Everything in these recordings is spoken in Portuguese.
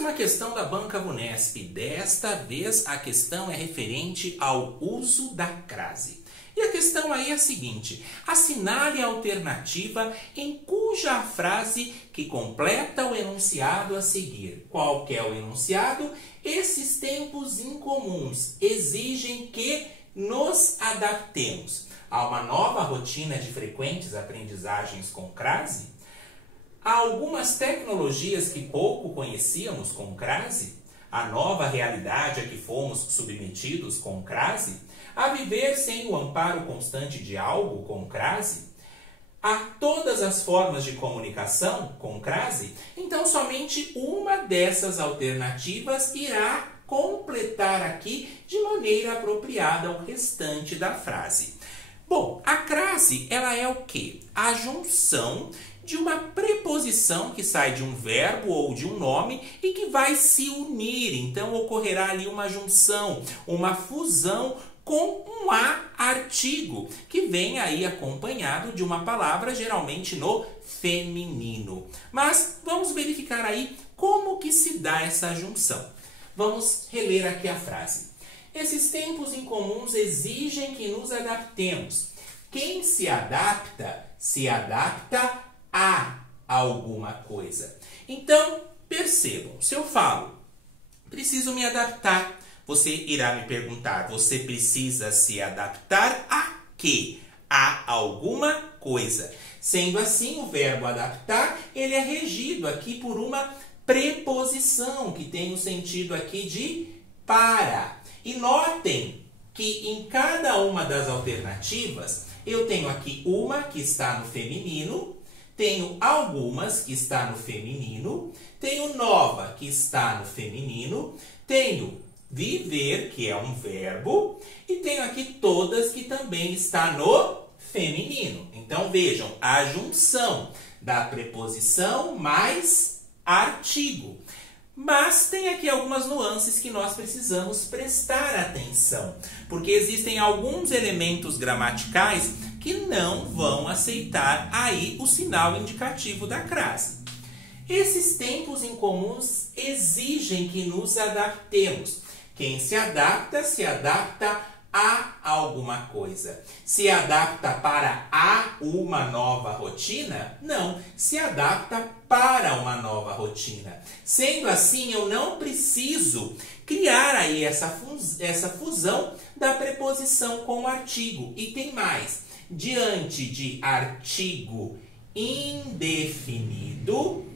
uma questão da Banca Vunesp. Desta vez a questão é referente ao uso da crase. E a questão aí é a seguinte: assinale a alternativa em cuja frase que completa o enunciado a seguir. Qual que é o enunciado? Esses tempos incomuns exigem que nos adaptemos a uma nova rotina de frequentes aprendizagens com crase, a algumas tecnologias que pouco conhecíamos com crase, a nova realidade a que fomos submetidos com crase, a viver sem o amparo constante de algo com crase, a todas as formas de comunicação com crase. Então, somente uma dessas alternativas irá completar aqui de maneira apropriada o restante da frase. Bom, a crase, ela é o quê? A junção de uma preposição que sai de um verbo ou de um nome e que vai se unir. Então, ocorrerá ali uma junção, uma fusão com um artigo, que vem aí acompanhado de uma palavra, geralmente no feminino. Mas vamos verificar aí como que se dá essa junção. Vamos reler aqui a frase. Esses tempos incomuns exigem que nos adaptemos. Quem se adapta a alguma coisa. Então, percebam, se eu falo, preciso me adaptar, você irá me perguntar, você precisa se adaptar a quê? A alguma coisa. Sendo assim, o verbo adaptar, ele é regido aqui por uma preposição, que tem o sentido aqui de para. E notem que em cada uma das alternativas, eu tenho aqui uma que está no feminino, tenho algumas que está no feminino, tenho nova que está no feminino, tenho viver, que é um verbo, e tenho aqui todas que também está no feminino. Então vejam, a junção da preposição mais artigo. Mas tem aqui algumas nuances que nós precisamos prestar atenção, porque existem alguns elementos gramaticais que não vão aceitar aí o sinal indicativo da crase. Esses tempos incomuns exigem que nos adaptemos. Quem se adapta a alguma coisa. Se adapta para uma nova rotina? Não, se adapta para uma nova rotina. Sendo assim, eu não preciso criar aí essa fusão da preposição com o artigo. E tem mais, diante de artigo indefinido,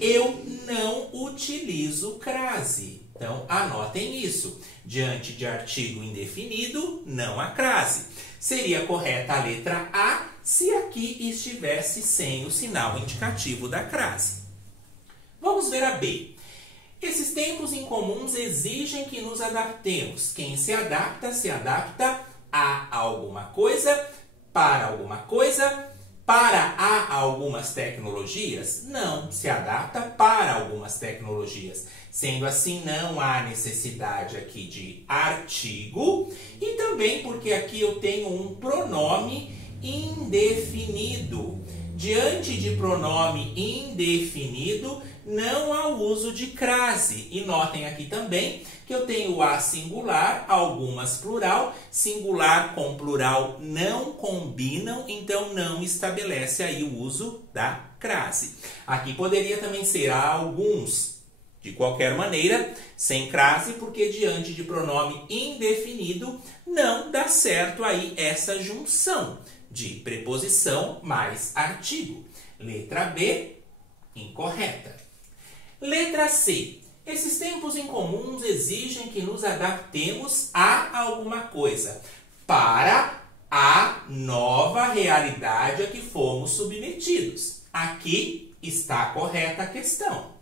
eu não utilizo crase. Então, anotem isso. Diante de artigo indefinido, não há crase. Seria correta a letra A se aqui estivesse sem o sinal indicativo da crase. Vamos ver a B. Esses tempos incomuns exigem que nos adaptemos. Quem se adapta a alguma coisa, para alguma coisa, para algumas tecnologias? Não, se adapta para algumas tecnologias. Sendo assim, não há necessidade aqui de artigo e também porque aqui eu tenho um pronome indefinido. Diante de pronome indefinido, não há uso de crase. E notem aqui também que eu tenho a singular, algumas plural, singular com plural não combinam, então não estabelece aí o uso da crase. Aqui poderia também ser alguns. De qualquer maneira, sem crase, porque diante de pronome indefinido, não dá certo aí essa junção de preposição mais artigo. Letra B, incorreta. Letra C. Esses tempos incomuns exigem que nos adaptemos a alguma coisa, para a nova realidade a que fomos submetidos. Aqui está correta a questão.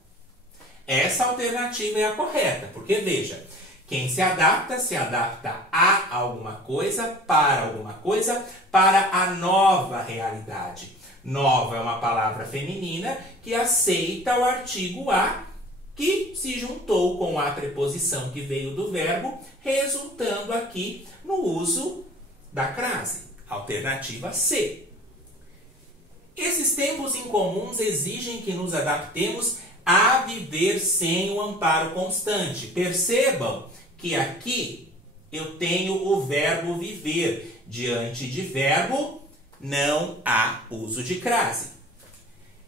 Essa alternativa é a correta, porque veja, quem se adapta a alguma coisa, para a nova realidade. Nova é uma palavra feminina que aceita o artigo a, que se juntou com a preposição que veio do verbo, resultando aqui no uso da crase. Alternativa C. Esses tempos incomuns exigem que nos adaptemos a viver sem o amparo constante. Percebam que aqui eu tenho o verbo viver. Diante de verbo, não há uso de crase.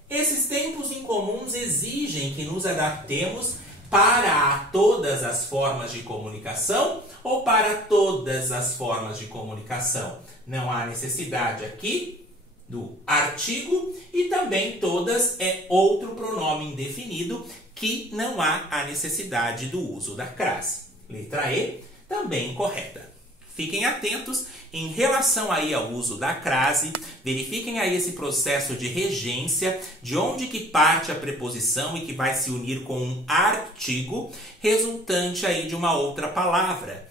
Esses tempos incomuns exigem que nos adaptemos para todas as formas de comunicação ou para todas as formas de comunicação. Não há necessidade aqui do artigo e também todas é outro pronome indefinido que não há a necessidade do uso da crase. Letra E, também correta. Fiquem atentos em relação aí ao uso da crase, verifiquem aí esse processo de regência, de onde que parte a preposição e que vai se unir com um artigo, resultante aí de uma outra palavra.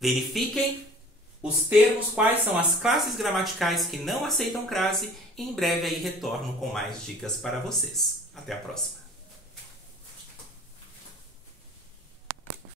Verifiquem os termos, quais são as classes gramaticais que não aceitam crase, e em breve aí retorno com mais dicas para vocês. Até a próxima!